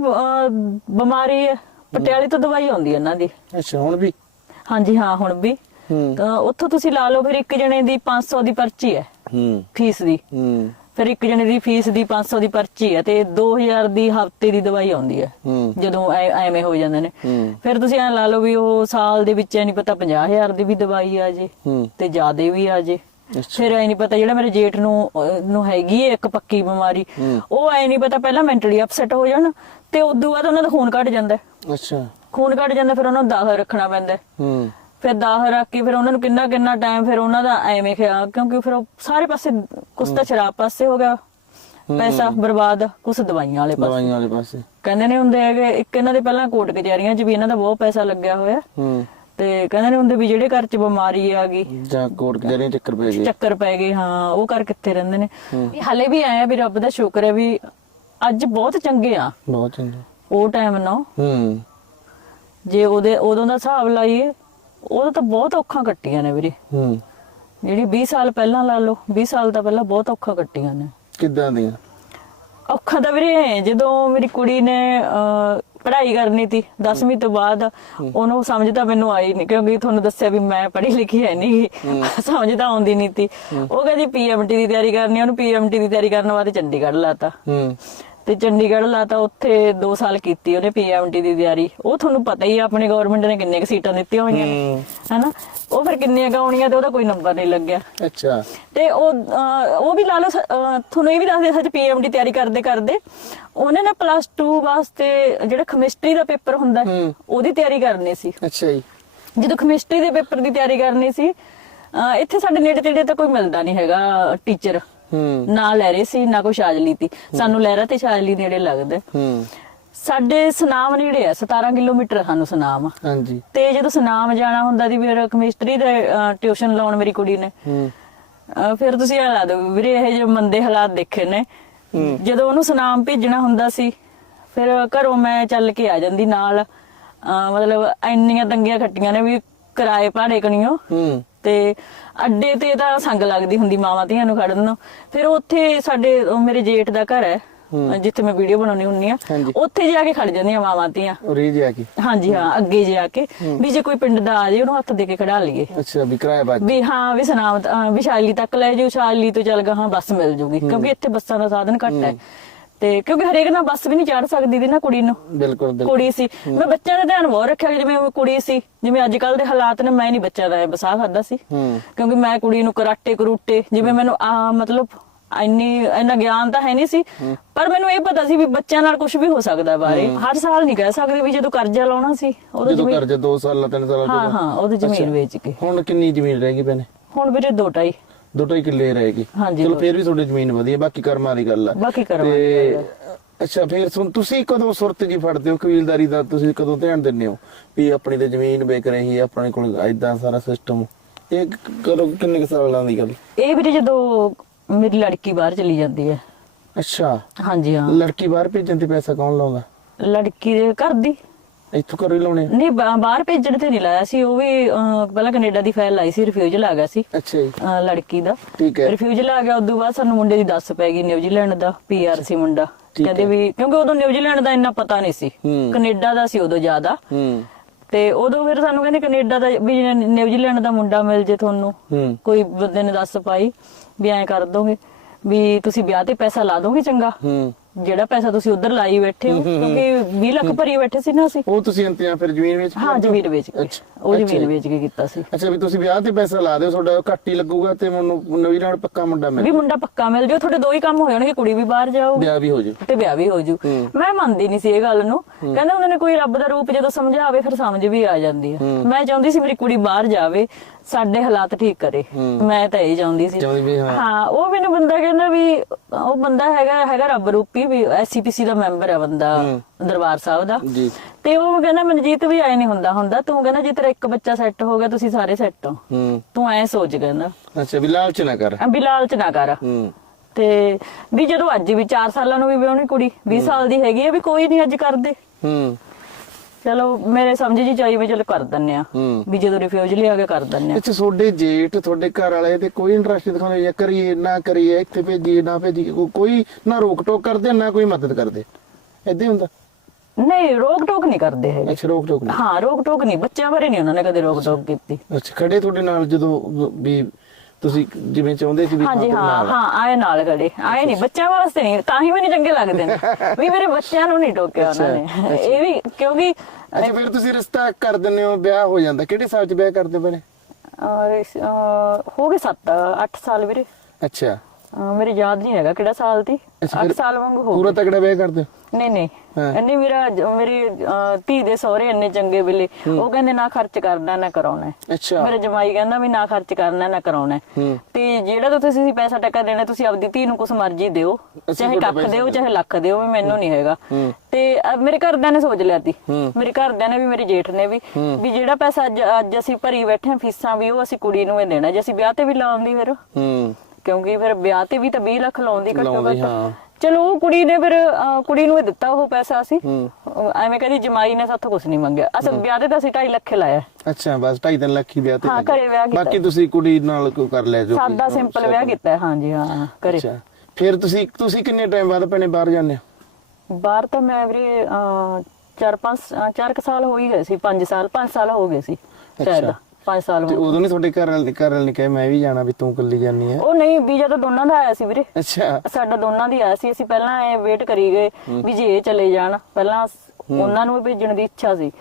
ਬਿਮਾਰੀ ਹੈ ਪਟਿਆਲੇ ਤੋਂ ਦਵਾਈ ਆਉਂਦੀ ਹੈ ਇਹਨਾਂ ਦੀ। ਅੱਛਾ ਹੁਣ ਵੀ? ਹਾਂਜੀ ਹਾਂ ਹੁਣ ਵੀ। ਤਾਂ ਉੱਥੋਂ ਤੁਸੀਂ ਲਾ ਲਓ ਫਿਰ ਇੱਕ ਜਣੇ ਦੀ 500 ਦੀ ਪਰਚੀ ਹੈ। ਹੂੰ। ਫੀਸ ਦੀ। ਹੂੰ। ਫਿਰ ਇੱਕ ਜਣੇ ਦੀ ਫੀਸ ਦੀ 500 ਦੀ ਪਰਚੀ ਹੈ ਤੇ 2000 ਦੀ ਹਫ਼ਤੇ ਦੀ ਦਵਾਈ ਆਉਂਦੀ ਹੈ। ਜਦੋਂ ਐ- ਐਵੇਂ ਹੋ ਜਾਂਦੇ ਨੇ। ਫਿਰ ਤੁਸੀਂ ਐ ਲਾ ਲਓ ਵੀ ਉਹ ਸਾਲ ਦੇ ਵਿੱਚ ਨਹੀਂ ਪਤਾ 50000 ਦੀ ਵੀ ਦਵਾਈ ਆ ਜੇ ਤੇ ਜਿਆਦੇ ਵੀ ਆ ਜੇ। ਫਿਰ ਐ ਨਹੀਂ ਪਤਾ ਜਿਹੜਾ ਮੇਰੇ ਜੇਠ ਨੂੰ ਨੂੰ ਹੈਗੀ ਹੈ ਇੱਕ ਪੱਕੀ ਬਿਮਾਰੀ ਉਹ ਐ ਨਹੀਂ ਪਤਾ ਪਹਿਲਾਂ ਮੈਂਟਲੀ ਅਪਸੈਟ ਹੋ ਜਾਣ ਤੇ ਉਦੋਂ ਬਾਅਦ ਉਹਨਾਂ ਦਾ ਖੂਨ ਘਟ ਜਾਂਦਾ। ਅੱਛਾ। ਖੂਨ ਘਟ ਜਾਂਦਾ ਫਿਰ ਉਹਨਾਂ ਨੂੰ ਦਾਖਲ ਰੱਖਣਾ ਪੈਂਦਾ। ਹੈ। ਫਿਰ ਦਾਖਲ ਰੱਖ ਕੇ ਫਿਰ ਉਹਨਾਂ ਨੂੰ ਕਿੰਨਾ ਕਿੰਨਾ ਟਾਈਮ ਫਿਰ ਉਹਨਾਂ ਦਾ ਐਵੇਂ ਖਿਆ ਕਿਉਂਕਿ ਫਿਰ ਉਹ ਸਾਰੇ ਪਾਸੇ ਕੁਛ ਤਾਂ ਸ਼ਰਾਬ ਪਾਸੇ ਹੋ ਗਿਆ। ਪੈਸਾ ਬਰਬਾਦ ਕੁਛ ਦਵਾਈਆਂ ਵਾਲੇ ਪਾਸੇ। ਦਵਾਈਆਂ ਵਾਲੇ ਪਾਸੇ। ਕਹਿੰਦੇ ਨੇ ਹੁੰਦੇ ਹੈਗੇ ਇੱਕ ਇਹਨਾਂ ਦੇ ਪਹਿਲਾਂ ਕੋਰਟ ਕਚਹਿਰੀਆਂ 'ਚ ਵੀ ਇਹਨਾਂ ਦਾ ਬਹੁਤ ਪੈਸਾ ਲੱਗਿਆ ਹੋਇਆ। ਹੂੰ। ਤੇ ਕਹਿੰਦੇ ਨੇ ਹੁੰਦੇ ਵੀ ਜਿਹੜੇ ਘਰ 'ਚ ਬਿਮਾਰੀ ਆ ਗਈ ਜਾਂ ਕੋਰਟ ਕਚਹਿਰੀਆਂ ਚੱਕਰ ਪੈ ਗਏ। ਚੱਕਰ ਪੈ ਗਏ ਹਾਂ ਉਹ ਘਰ ਕਿੱਥੇ ਰਹਿੰਦੇ ਨੇ। ਵੀ ਹਲੇ ਵੀ ਆਇਆ ਵੀ ਰੱਬ ਦਾ ਸ਼ੁਕਰ ਹੈ ਵੀ ਅੱਜ ਬਹੁਤ ਚੰਗੇ ਆ। ਬਹੁਤ ਚੰਗਾ। ਉਹ ਟਾਈਮ ਨਾ। ਹੂੰ। ਜੇ ਉਹਦੇ ਉਦੋਂ ਦਾ ਹਿਸਾਬ ਲਾਈਏ ਉਦੋਂ ਤਾਂ ਬਹੁਤ ਔਖਾਂ ਕੱਟੀਆਂ ਨੇ ਵੀਰੇ। ਹੂੰ। ਜਿਹੜੀ 20 ਸਾਲ ਪਹਿਲਾਂ ਲਾ ਲਓ 20 ਸਾਲ ਤਾਂ ਪਹਿਲਾਂ ਬਹੁਤ ਔਖਾਂ ਕੱਟੀਆਂ ਨੇ। ਕਿੱਦਾਂ ਦੀਆਂ? ਔਖਾ ਤਾਂ ਵੀਰੇ ਜਦੋਂ ਮੇਰੀ ਕੁੜੀ ਨੇ ਅਹ, ਪੜ੍ਹਾਈ ਕਰਨੀ ਸੀ 10ਵੀਂ ਤੋਂ ਬਾਅਦ ਉਹਨੂੰ ਸਮਝ ਤਾਂ ਮੈਨੂੰ ਆਈ ਨਹੀਂ ਕਿਉਂਕਿ ਤੁਹਾਨੂੰ ਦੱਸਿਆ ਵੀ ਮੈਂ ਪੜ੍ਹੀ ਲਿਖੀ ਹੈ ਨਹੀਂ ਸਮਝ ਤਾਂ ਆਉਂਦੀ ਨਹੀਂ ਸੀ ਉਹ ਕਹਿੰਦੀ ਪੀਐਮਟੀ ਦੀ ਤਿਆਰੀ ਕਰਨੀ ਉਹਨੂੰ ਪੀਐਮਟੀ ਦੀ ਤਿਆਰੀ ਕਰਨ ਵਾਸਤੇ ਚੰਡੀਗੜ੍ਹ ਲਾਤਾ। ਹੂੰ। ਤੇ ਚੰਡੀਗੜ੍ਹ ਲਾਤਾ ਉੱਥੇ 2 ਸਾਲ ਕੀਤੀ ਉਹਨੇ ਪੀਐਮਟੀ ਦੀ ਤਿਆਰੀ। ਉਹ ਤੁਹਾਨੂੰ ਪਤਾ ਹੀ ਆ ਆਪਣੀ ਗਵਰਨਮੈਂਟ ਨੇ ਕਿੰਨੇ ਕੁ ਸੀਟਾਂ ਦਿੱਤੀਆਂ ਹੋਈਆਂ ਨੇ। ਹਨਾ? ਉਹ ਫਿਰ ਕਿੰਨੀਆਂ ਕੁ ਆਉਣੀਆਂ ਤੇ ਉਹਦਾ ਕੋਈ ਨੰਬਰ ਨਹੀਂ ਲੱਗਿਆ। ਅੱਛਾ। ਤੇ ਉਹ ਉਹ ਵੀ ਲਾ ਲਓ ਅਹ, ਤੁਹਾਨੂੰ ਇਹ ਵੀ ਦੱਸਦੇ ਸੱਚ ਪੀਐਮਡੀ ਤਿਆਰੀ ਕਰਦੇ ਕਰਦੇ ਉਹਨੇ ਨਾ ਪਲੱਸ 2 ਵਾਸਤੇ ਜਿਹੜਾ ਕੈਮਿਸਟਰੀ ਦਾ ਪੇਪਰ ਹੁੰਦਾ। ਉਹਦੀ ਤਿਆਰੀ ਕਰਨੀ ਸੀ। ਅੱਛਾ ਜੀ। ਜਦੋਂ ਕੈਮਿਸਟਰੀ ਦੇ ਪੇਪਰ ਦੀ ਤਿਆਰੀ ਕਰਨੀ ਸੀ ਇੱਥੇ ਸਾਡੇ ਨੇੜੇ ਤੇੜੇ ਤਾਂ ਕੋਈ ਮਿਲਦਾ ਨਹੀਂ ਹੈਗਾ ਟੀਚਰ ਹੂੰ। ਨਾ ਲੈ ਰਹੇ ਸੀ ਨਾ ਕੋਈ ਸ਼ਾਜਲੀ ਤੀ। ਸਾਨੂੰ ਲਹਿਰਾ ਤੇ ਸ਼ਾਜਲੀ ਨੇੜੇ ਲੱਗਦਾ। ਹੂੰ। ਸਾਡੇ ਸੁਨਾਮ ਨੇੜੇ ਆ 17 ਕਿਲੋਮੀਟਰ ਸਾਨੂੰ ਸੁਨਾਮ ਹਾਂਜੀ। ਤੇ ਜਦੋਂ ਸੁਨਾਮ ਜਾਣਾ ਹੁੰਦਾ ਦੀ ਫਿਰ ਕੈਮਿਸਟਰੀ ਦੇ ਟਿਊਸ਼ਨ ਲਾਉਣ ਮੇਰੀ ਕੁੜੀ ਨੇ। ਹੂੰ। ਫਿਰ ਤੁਸੀਂ ਇਹ ਲਾ ਦਿਓ ਵੀਰੇ ਇਹ ਜਿਹੇ ਮੰਦੇ ਹਾਲਾਤ ਦੇਖੇ ਨੇ। ਜਦੋਂ ਉਹਨੂੰ ਸੁਨਾਮ ਭੇਜਣਾ ਹੁੰਦਾ ਸੀ ਫਿਰ ਘਰੋਂ ਮੈਂ ਚੱਲ ਕੇ ਆ ਜਾਂਦੀ ਨਾਲ। ਮਤਲਬ ਇੰਨੀਆਂ ਤੰਗੀਆਂ ਖੱਟੀਆਂ ਨੇ ਵੀ ਕਿਰਾਏ ਭਾੜੇ ਕਣੀਓ। ਹੂੰ। ਤੇ ਅੱਡੇ ਤੇ ਤਾਂ ਸੰਗ ਲੱਗਦੀ ਹੁੰਦੀ ਮਾਵਾਂ ਧੀਆਂ ਨੂੰ ਖੜਨ ਨੂੰ। ਫਿਰ ਉੱਥੇ ਸਾਡੇ ਉਹ ਮੇਰੇ ਜੇਠ ਦਾ ਘਰ ਹੈ ਜਿੱਥੇ ਮੈਂ ਵੀਡੀਓ ਬਣਾਉਣੀ ਹੁੰਨੀ ਆ ਹਾਂਜੀ। ਉੱਥੇ ਜਾ ਕੇ ਖੜ ਜਾਂਦੀਆਂ ਮਾਵਾਂ ਧੀਆਂ। ਉਹ ਰੀਜ ਆ ਕੀ? ਹਾਂਜੀ ਹਾਂ ਅੱਗੇ ਜਾ ਕੇ। ਵੀ ਜੇ ਕੋਈ ਪਿੰਡ ਦਾ ਆ ਜੇ ਉਹਨੂੰ ਹੱਥ ਦੇ ਕੇ ਖੜਾ ਲਈਏ। ਅੱਛਾ ਵੀ ਕਿਰਾਇਆ ਬਾਜ ਵੀ ਹਾਂ ਵੀ ਸਨਾਮਤ ਅਹ ਵੀ ਸ਼ਾਲੀ ਤੱਕ ਲੈ ਜਾਓ ਸ਼ਾਲੀ ਤੋਂ ਚੱਲ ਗਾ ਹਾਂ ਬੱਸ ਮਿਲ ਜੂਗੀ। ਕਿਉਂਕਿ ਇੱਥੇ ਬੱਸਾਂ ਦਾ ਸਾਧਨ ਘੱਟ ਹੈ। ਤੇ ਕਿਉਂਕਿ ਹਰੇਕ ਨਾਲ ਬੱਸ ਵੀ ਨਹੀਂ ਚੜ ਸਕਦੀ ਦੀ ਨਾ ਕੁੜੀ ਨੂੰ। ਬਿਲਕੁਲ ਬਿਲਕੁਲ। ਕੁੜੀ ਸੀ। ਮੈਂ ਬੱਚਿਆਂ ਦਾ ਧਿਆਨ ਬਹੁਤ ਰੱਖਿਆ ਜਿਵੇਂ ਉਹ ਕੁੜੀ ਸੀ ਜਿਵੇਂ ਅੱਜ ਕੱਲ ਦੇ ਹਾਲਾਤ ਨੇ ਮੈਂ ਨਹੀਂ ਬੱਚਾ ਦਾ ਬਸਾ ਖਾਦਾ ਸੀ। ਹੂੰ। ਕਿਉਂਕਿ ਮੈਂ ਕੁੜੀ ਨੂੰ ਕਰਾਟੇ ਕਰੂਟੇ ਜਿਵੇਂ ਮੈਨੂੰ ਆ ਮਤਲਬ ਇੰਨੀ ਇੰਨਾ ਗਿਆਨ ਤਾਂ ਹੈ ਨਹੀਂ ਸੀ। ਪਰ ਮੈਨੂੰ ਇਹ ਪਤਾ ਸੀ ਵੀ ਬੱਚਿਆਂ ਨਾਲ ਕੁਝ ਵੀ ਹੋ ਸਕਦਾ ਬਾਰੇ। ਹਰ ਸਾਲ ਨਹੀਂ ਕਹਿ ਸਕਦੇ ਵੀ ਜਦੋਂ ਕਰਜ਼ਾ ਲਾਉਣਾ ਸੀ ਉਦੋਂ ਜਦੋਂ ਜ਼ਮੀਨ ਕਰਜ਼ਾ 2 ਸਾਲ 3 ਸਾਲ ਹਾਂ ਹਾਂ ਉਹਦੀ ਜ਼ਮੀਨ ਵੇਚ ਕੇ। ਹੁਣ ਕਿੰਨੀ ਜ਼ਮੀਨ ਰਹਿ ਗਈ ਭੈਣੇ? ਹੁਣ ਵੀਰੇ ਦੋ ਢਾਈ। ਦੋ ਢਾਈ ਕਿੱਲੇ ਰਹਿ ਗਈ ਹਾਂਜੀ, ਚਲੋ ਦੋ। ਫੇਰ ਵੀ ਤੁਹਾਡੀ ਜ਼ਮੀਨ ਵਧੀਆ ਬਾਕੀ ਕਰਮਾਂ ਦੀ ਗੱਲ ਆ। ਬਾਕੀ ਕਰਵਾ ਤੇ ਅੱਛਾ ਫਿਰ ਸੁਣ ਤੁਸੀਂ ਕਦੋਂ ਸੁਰਤ ਜੀ ਫੜਦੇ ਹੋ? ਕਬੀਲਦਾਰੀ ਦਾ ਤੁਸੀਂ ਕਦੋਂ ਧਿਆਨ ਦਿੰਦੇ ਹੋ? ਵੀ ਆਪਣੀ ਤੇ ਜ਼ਮੀਨ ਵੇਚ ਰਹੀ ਹੈ ਆਪਣੇ ਕੋਲ ਐਦਾਂ ਸਾਰਾ ਸਿਸਟਮ ਇਹ ਕ- ਕਦੋਂ ਕਿੰਨੇ ਕੁ ਸਾਲਾਂ ਦੀ ਗੱਲ? ਇਹ ਵੀਰੇ ਜਦੋਂ ਮੇਰੀ ਲੜਕੀ ਬਾਹਰ ਚਲੀ ਜਾਂਦੀ ਹੈ। ਅੱਛਾ। ਹਾਂਜੀ ਹਾਂ। ਲੜਕੀ ਬਾਹਰ ਭੇਜਣ ਤੇ ਪੈਸਾ ਕੌਣ ਲਾਉਂਦਾ? ਲੜਕੀ ਦੇ ਘਰ ਦੀ। ਇੱਥੋਂ ਘਰੋਂ ਹੀ ਲਾਉਣੇ ਆ? ਨਹੀਂ ਬਾ- ਬਾਹਰ ਭੇਜਣ ਤੇ ਨਹੀਂ ਲਾਇਆ ਸੀ ਉਹ ਵੀ ਅਹ, ਪਹਿਲਾਂ ਕੈਨੇਡਾ ਦੀ ਫਾਈਲ ਲਾਈ ਸੀ ਰਿਫਿਊਜਲ ਆ ਗਿਆ ਸੀ ਅੱਛਾ ਜੀ। ਅਹ, ਲੜਕੀ ਦਾ। ਠੀਕ ਹੈ। ਰਿਫਿਊਜਲ ਆ ਗਿਆ ਉਦੋਂ ਬਾਅਦ ਸਾਨੂੰ ਮੁੰਡੇ ਦੀ ਦੱਸ ਪੈ ਗਈ ਨਿਊਜ਼ੀਲੈਂਡ ਦਾ ਪੀਆਰਸੀ ਮੁੰਡਾ। ਠੀਕ ਕਹਿੰਦੇ ਵੀ ਕਿਉਂਕਿ ਉਦੋਂ ਨਿਊਜ਼ੀਲੈਂਡ ਦਾ ਇੰਨਾ ਪਤਾ ਨਹੀਂ ਸੀ। ਹੂੰ। ਕੈਨੇਡਾ ਦਾ ਸੀ ਉਦੋਂ ਜ਼ਿਆਦਾ। ਹੂੰ। ਤੇ ਉਦੋਂ ਫਿਰ ਸਾਨੂੰ ਕਹਿੰਦੇ ਕੈਨੇਡਾ ਦਾ ਵੀ ਨਿਊਜ਼ੀਲੈਂਡ ਦਾ ਮੁੰਡਾ ਮਿਲ ਜੇ ਤੁਹਾਨੂੰ ਹੂੰ। ਕੋਈ ਬੰਦੇ ਨੇ ਦੱਸ ਪਾਈ ਵੀ ਐਂ ਕਰ ਦੋਗੇ ਵੀ ਤੁਸੀਂ ਵਿਆਹ ਤੇ ਪੈਸਾ ਲਾ ਦੋਗੇ ਚੰਗਾ। ਹੂੰ। ਜਿਹੜਾ ਪੈਸਾ ਤੁਸੀਂ ਉਧਰ ਲਾਈ ਬੈਠੇ ਹੋ ਕਿਉਂਕਿ 20 ਲੱਖ ਭਰੀ ਬੈਠੇ ਸੀ ਨਾ ਅਸੀਂ। ਉਹ ਤੁਸੀਂ ਇੰਤਜ਼ਾਮ ਫਿਰ ਜ਼ਮੀਨ ਵਿੱਚ ਹਾਂ ਜ਼ਮੀਨ ਵੇਚ ਕੇ। ਉਹ ਜ਼ਮੀਨ। ਵੇਚ ਕੇ ਕੀਤਾ ਸੀ। ਅੱਛਾ ਵੀ ਤੁਸੀਂ ਵਿਆਹ ਤੇ ਪੈਸਾ ਲਾ ਦਿਓ ਤੁਹਾਡਾ ਘੱਟ ਹੀ ਲੱਗੂਗਾ ਤੇ ਮੈਨੂੰ ਨਵੀਂ ਨਾਲ ਪੱਕਾ ਮੁੰਡਾ ਮਿਲ ਵੀ ਮੁੰਡਾ ਪੱਕਾ ਮਿਲ ਜਾਓ ਤੁਹਾਡੇ ਦੋ ਹੀ ਕੰਮ ਹੋ ਜਾਣਗੇ ਕੁੜੀ ਵੀ ਬਾਹਰ ਜਾਊਗੀ ਵਿਆਹ ਵੀ ਹੋ ਜੂ ਤੇ ਵਿਆਹ ਵੀ ਹੋ ਜੂ ਹੂੰ। ਮੈਂ ਮੰਨਦੀ ਨਹੀਂ ਸੀ ਇਹ ਗੱਲ ਨੂੰ। ਕਹਿੰਦਾ ਉਹਨਾਂ ਨੇ ਕੋਈ ਰੱਬ ਦਾ ਰੂਪ ਜਦੋਂ ਸਮਝਾਵੇ ਫਿਰ ਸਮਝ ਵੀ ਆ ਜਾਂਦੀ ਹੈ। ਮੈਂ ਚਾਹੁੰਦੀ ਸੀ ਮੇਰੀ ਕੁੜੀ ਬਾਹਰ ਜਾਵੇ ਸਾਡੇ ਹਾਲਾਤ ਠੀਕ ਕਰੇ। ਮੈਂ ਤਾਂ ਇਹ ਚਾਹੁੰਦੀ ਸੀ। ਹਾਂ। ਉਹ ਮੈਨੂੰ ਬੰਦਾ ਕਹਿੰਦਾ ਵੀ ਉਹ ਬੰਦਾ ਹੈਗਾ ਹੈਗਾ ਰੱਬ ਰੂਪੀ ਵੀ ਐਸਸੀਪੀਸੀ ਦਾ ਮੈਂਬਰ ਹੈ ਬੰਦਾ ਦਰਬਾਰ ਸਾਹਿਬ ਦਾ। ਜੀ। ਤੇ ਉਹ ਕਹਿੰਦਾ ਮਨਜੀਤ ਵੀ ਐ ਨਹੀਂ ਹੁੰਦਾ ਹੁੰਦਾ ਤੂੰ? ਕਹਿੰਦਾ ਜੇ ਤੇਰਾ ਇੱਕ ਬੱਚਾ ਸੈੱਟ ਹੋ ਗਿਆ ਤੁਸੀਂ ਸਾਰੇ ਸੈੱਟ ਹੋ। ਤੂੰ ਐ ਸੋਚ ਕਹਿੰਦਾ। ਅੱਛਾ ਵੀ ਲਾਲਚ ਨਾ ਕਰ। ਵੀ ਲਾਲਚ ਨਾ ਕਰ। ਹੂੰ। ਤੇ ਵੀ ਜਦੋਂ ਅੱਜ ਵੀ 4 ਸਾਲਾਂ ਨੂੰ ਵੀ ਵਿਆਹਣੀ ਕੁੜੀ 20 ਸਾਲ ਦੀ ਹੈਗੀ ਹੈ ਵੀ ਕੋਈ ਨਹੀਂ ਅੱਜ ਕਰਦੇ। ਹੂੰ। ਚਲੋ ਮੇਰੇ ਸਮਝ ਜੀ ਚਾਈ ਵੀ ਚਲੋ ਕਰ ਦਿੰਨੇ ਆ। ਹੂੰ। ਵੀ ਜਦੋਂ ਰਿਫਿਊਜ ਲਿਆ ਕੇ ਕਰ ਦਿੰਨੇ ਆ। ਅੱਛਾ ਤੁਹਾਡੇ ਜੇਠ ਤੁਹਾਡੇ ਘਰ ਵਾਲੇ ਤੇ ਕੋਈ ਇੰਟਰਸਟ ਦਿਖਾਉਂਦੇ। ਜਾਂ ਕਰੀਏ ਨਾ ਕਰੀਏ ਇੱਥੇ ਭੇਜੀਏ ਨਾ ਭੇਜੀਏ ਕੋ- ਕੋਈ ਨਾ ਰੋਕ ਟੋਕ ਕਰਦੇ ਨਾ ਕੋਈ ਮਦਦ ਕਰਦੇ। ਏਦਾਂ ਹੀ ਹੁੰਦਾ? ਨਹੀਂ ਰੋਕ ਟੋਕ ਨਹੀਂ ਕਰਦੇ ਹੈਗੇ। ਅੱਛਾ ਰੋਕ ਟੋਕ ਨਹੀਂ। ਹਾਂ ਰੋਕ ਟੋਕ ਨਹੀਂ। ਬੱਚਿਆਂ ਬਾਰੇ ਨਹੀਂ ਉਹਨਾਂ ਨੇ ਕਦੇ ਰੋਕ ਟੋਕ ਕੀਤੀ। ਅੱਛਾ ਖੜੇ ਤੁਹਾਡੇ ਨਾਲ ਜਦੋਂ ਵੀ ਤੁਸੀਂ ਜਿਵੇਂ ਚਾਹੁੰਦੇ ਸੀ ਵੀ ਹਾਂਜੀ ਹਾਂ। ਹਾਂ ਆਏ ਨਾਲ ਖੜੇ ਆਏ ਨਹੀਂ ਬੱਚਿਆਂ ਵਾਸਤੇ ਨਹੀਂ ਤਾਂ ਹੀ ਮੈਨੂੰ ਚੰਗੇ ਲੱਗਦੇ ਨੇ। <laughs> ਵੀ ਮੇਰੇ ਬੱਚਿਆਂ ਨੂੰ ਨਹੀਂ ਟੋਕਿਆ ਉਹਨਾਂ ਨੇ। ਇਹ ਵੀ ਕਿਉਂਕਿ ਅੱਛਾ ਫਿਰ ਤੁਸੀਂ ਰਿਸ਼ਤਾ ਕਰ ਦਿੰਦੇ ਹੋ ਵਿਆਹ ਹੋ ਜਾਂਦਾ। ਕਿਹੜੇ ਸਾਲ ਚ ਵਿਆਹ ਕਰਦੇ ਬਣੇ ਹੋ ਗਏ 7 8 ਸਾਲ ਵੀਰੇ। ਅੱਛਾ। ਮੇਰੇ ਯਾਦ ਨਹੀਂ ਹੈਗਾ ਕਿਹੜਾ ਸਾਲ ਅੱਛਾ, 8 ਫਿਰ ਸਾਲ ਵਾਂਗੂ ਹੋ ਪੂਰਾ ਤਕੜਾ ਵਿਆਹ ਕਰਦੇ? ਨਹੀਂ ਨਹੀਂ। ਇੰਨੀ ਮੇਰਾ ਮੇਰੀ ਧੀ ਦੇ ਸਹੁਰੇ ਇੰਨੇ ਚੰਗੇ ਵੇਲੇ ਉਹ ਕਹਿੰਦੇ ਨਾ ਖਰਚ ਕਰਨਾ ਨਾ ਕਰਾਉਣਾ। ਅੱਛਾ। ਮੇਰਾ ਜਮਾਈ ਕਹਿੰਦਾ ਵੀ ਨਾ ਖਰਚ ਕਰਨਾ ਨਾ ਕਰਾਉਣਾ ਤੇ ਜਿਹੜਾ ਤਾਂ ਤੁਸੀਂ ਪੈਸਾ ਟੱਕਾ ਦੇਣਾ ਤੁਸੀਂ ਆਪਦੀ ਧੀ ਨੂੰ ਕੁਛ ਮਰਜ਼ੀ ਦਿਓ। ਚਾਹੇ ਪੈਸਾ ਦਿਓ ਚਾਹੇ ਲੱਖ ਦਿਓ ਵੀ ਮੈਨੂੰ ਨਹੀਂ ਹੈਗਾ। ਤੇ ਮੇਰੇ ਘਰਦਿਆਂ ਨੇ ਸੋਚ ਲਿਆ ਤੀ। ਮੇਰੇ ਘਰਦਿਆਂ ਨੇ ਵੀ ਮੇਰੇ ਜੇਠ ਨੇ ਵੀ ਵੀ ਜਿਹੜਾ ਪੈਸਾ ਅੱਜ ਅਸੀਂ ਭਰੀ ਬੈਠੇ ਫੀਸਾਂ ਵੀ ਉਹ ਅਸੀਂ ਕੁੜੀ ਨੂੰ ਹੀ ਦੇਣਾ। ਜੇ ਅਸੀਂ ਵਿਆਹ ਤੇ ਵੀ ਲਾਉਂਦੀ ਫਿਰ? ਹੂੰ। ਕਿਉਂਕਿ ਫਿਰ ਵਿਆਹ ਤੇ ਵੀ ਤਾਂ 20 ਲੱਖ ਲਾਉਂਦੀ ਘੱਟੋ ਲਾਉਂਦੀ, ਘੱਟ। ਹਾਂ। ਚਲੋ ਉਹ ਕੁੜੀ ਨੇ ਫਿਰ ਅਹ, ਕੁੜੀ ਨੂੰ ਹੀ ਦਿੱਤਾ ਉਹ ਪੈਸਾ ਅਸੀਂ। ਹੂੰ। ਉਹ ਐਵੇਂ ਕਹਿੰਦੀ ਜਮਾਈ ਨੇ ਸਾਥੋਂ ਕੁਝ ਨਹੀਂ ਮੰਗਿਆ। ਅਸਲ ਵਿਆਹ ਤੇ ਤਾਂ ਅਸੀਂ 2.5 ਲੱਖ ਲਾਇਆ। ਅੱਛਾ ਬਸ 2.5 ਲੱਖ ਹੀ ਵਿਆਹ ਤੇ ਹਾਂ, ਲੱਗੇ। ਘਰੇ ਵਿਆਹ ਕੀਤਾ। ਬਾਕੀ ਤੁਸੀਂ ਕੁੜੀ ਨਾਲ ਕੋਈ ਕਰ ਲਿਆ ਜੋ ਸਾਦਾ ਸਿੰਪਲ ਵਿਆਹ ਕੀਤਾ ਹੈ, ਹਾਂਜੀ ਹਾਂ ਕਰੇ ਅੱਛਾ। ਫਿਰ ਤੁਸੀਂ ਤੁਸੀਂ ਕਿੰਨੇ ਟਾਈਮ ਬਾਅਦ ਆਪਣੇ ਬਾਹਰ ਜਾਂਦੇ ਹੋ? ਬਾਹਰ ਤਾਂ ਮੈਂ ਪੰਜ ਅਹ, ਚਾਰ ਕੁ ਸਾਲ ਹੋ ਹੀ ਗਏ ਸੀ 5 ਸਾਲ 5 ਸਾਲ ਹੋ ਗਏ ਸੀ ਸ਼ਾਇਦ। ਅੱਛਾ। 5 ਸਾਲ ਤੇ ਹੋ ਉਦੋਂ ਨਹੀਂ ਤੁਹਾਡੇ ਘਰ ਵਾਲੇ ਘਰ ਵਾਲੇ ਨੇ ਕਿਹਾ ਮੈਂ ਵੀ ਜਾਣਾ ਵੀ ਤੂੰ ਇਕੱਲੀ ਜਾਨੀ ਹੈ ਉਹ ਨਹੀਂ ਵੀਜ਼ਾ ਤਾਂ ਦੋਨਾਂ ਦਾ ਆਇਆ ਸੀ ਵੀਰੇ। ਅੱਛਾ। ਸਾਡਾ ਦੋਨਾਂ ਦੀ ਆਇਆ ਸੀ। ਅਸੀਂ ਪਹਿਲਾਂ ਇਹ ਵੇਟ ਕਰੀ ਗਏ ਵੀ ਜੇ ਇਹ ਚਲੇ ਜਾਣ ਪਹਿਲਾਂ ਉਹਨਾਂ ਨੂੰ ਵੀ ਭੇਜਣ ਦੀ ਇੱਛਾ ਸੀ।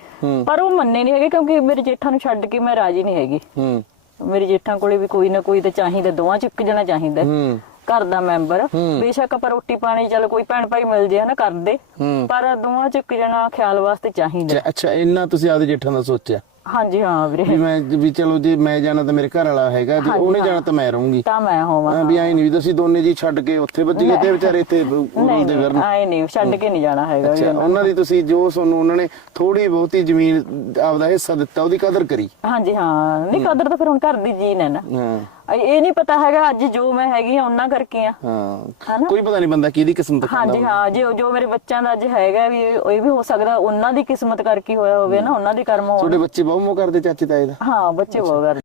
ਪਰ ਉਹ ਮੰਨੇ ਨਹੀਂ ਹੈਗੇ ਕਿਉਂਕਿ ਮੇਰੇ ਜੇਠਾਂ ਨੂੰ ਛੱਡ ਕੇ ਮੈਂ ਰਾਜੀ ਨਹੀਂ ਹੈਗੀ। ਹੂੰ। ਮੇਰੇ ਜੇਠਾਂ ਕੋਲੇ ਵੀ ਕੋਈ ਨਾ ਕੋਈ ਤਾਂ ਚਾਹੀਦਾ ਦੋਵਾਂ ਚ ਇੱਕ ਜਣਾ ਚਾਹੀਦਾ। ਹੂੰ। ਘਰ ਦਾ ਮੈਂਬਰ। ਬੇਸ਼ੱਕ ਆਪਾਂ ਰੋਟੀ ਪਾਣੀ ਚੱਲ ਕੋਈ ਭੈਣ ਭਾਈ ਮਿਲ ਜੇ ਹਨਾ ਕਰਦੇ ਪਰ ਦੋਵਾਂ ਚ ਇੱਕ ਜਣਾ ਖਿਆਲ ਵਾਸਤੇ ਚਾਹੀਦਾ। ਅੱਛਾ ਇੰਨਾ ਤੁਸੀਂ ਆਪਦੇ ਜੇਠਾਂ ਦਾ ਸੋਚਿਆ? ਹਾਂਜੀ ਹਾਂ ਵੀ ਵੀਰੇ ਮੈਂ ਵੀ ਚਲੋ ਜੇ ਮੈਂ ਜਾਣਾ ਤਾਂ ਮੇਰੇ ਘਰ ਵਾਲਾ ਹੈਗਾ ਜੇ ਹਾਂਜੀ, ਉਹਨੇ ਹਾਂ। ਜਾਣਾ ਤਾਂ ਮੈਂ ਰਹੂੰਗੀ। ਤਾਂ ਮੈਂ ਹੋਵਾਂ ਹਾਂ, ਵੀ ਆਈ ਨਹੀਂ ਵੀ ਤੁਸੀਂ ਦੋਨੇ ਜੀ ਛੱਡ ਕੇ ਉੱਥੇ ਵੱਜ ਗਏ ਤੇ ਵਿਚਾਰੇ ਇੱਥੇ ਨਹੀਂ ਰੁਲਦੇ ਫਿਰਨ। ਆਏ ਨਹੀਂ ਛੱਡ ਕੇ ਨਹੀਂ ਜਾਣਾ ਹੈਗਾ ਵੀ ਅੱਛਾ ਉਹਨਾਂ ਉਹਨਾਂ ਦੀ ਤੁਸੀਂ ਜੋ ਤੁਹਾਨੂੰ ਉਹਨਾਂ ਨੇ ਥੋੜੀ ਬਹੁਤੀ ਜ਼ਮੀਨ ਆਪਦਾ ਹਿੱਸਾ ਦਿੱਤਾ ਉਹਦੀ ਕਦਰ ਕਰੀ। ਹਾਂਜੀ ਹਾਂ। ਨਹੀਂ ਕਦਰ ਤਾਂ ਫਿਰ ਹੁਣ ਘਰ ਦੀ ਜੀਨ ਹੈ ਨਾ। ਹਾਂ। ਇਹ ਨਹੀਂ ਪਤਾ ਹੈਗਾ ਅੱਜ ਜੋ ਮੈਂ ਹੈਗੀ ਆ ਉਹਨਾਂ ਕਰਕੇ ਆ। ਹਾਂ? ਕੋਈ ਪਤਾ ਨਹੀਂ ਬੰਦਾ ਕਿਹਦੀ ਕਿਸਮਤ ਖਾਂਦਾ ਹਾਂਜੀ ਹਾਂ ਜੋ ਜੋ ਮੇਰੇ ਬੱਚਿਆਂ ਦਾ ਅੱਜ ਹੈਗਾ ਵੀ ਇਹ ਵੀ ਹੋ ਸਕਦਾ ਉਹਨਾਂ ਦੀ ਕਿਸਮਤ ਕਰਕੇ ਹੋਇਆ ਹੋਵੇ ਨਾ ਉਹਨਾਂ ਦੀ ਕਰਮ ਹੋਣ। ਤੁਹਾਡੇ ਬੱਚੇ ਬਹੁ ਮੋ ਕਰਦੇ ਚਾਚੇ ਤਾਏ ਦਾ। ਹਾਂ ਬੱਚੇ ਬਹੁਤ ਕਰਦੇ।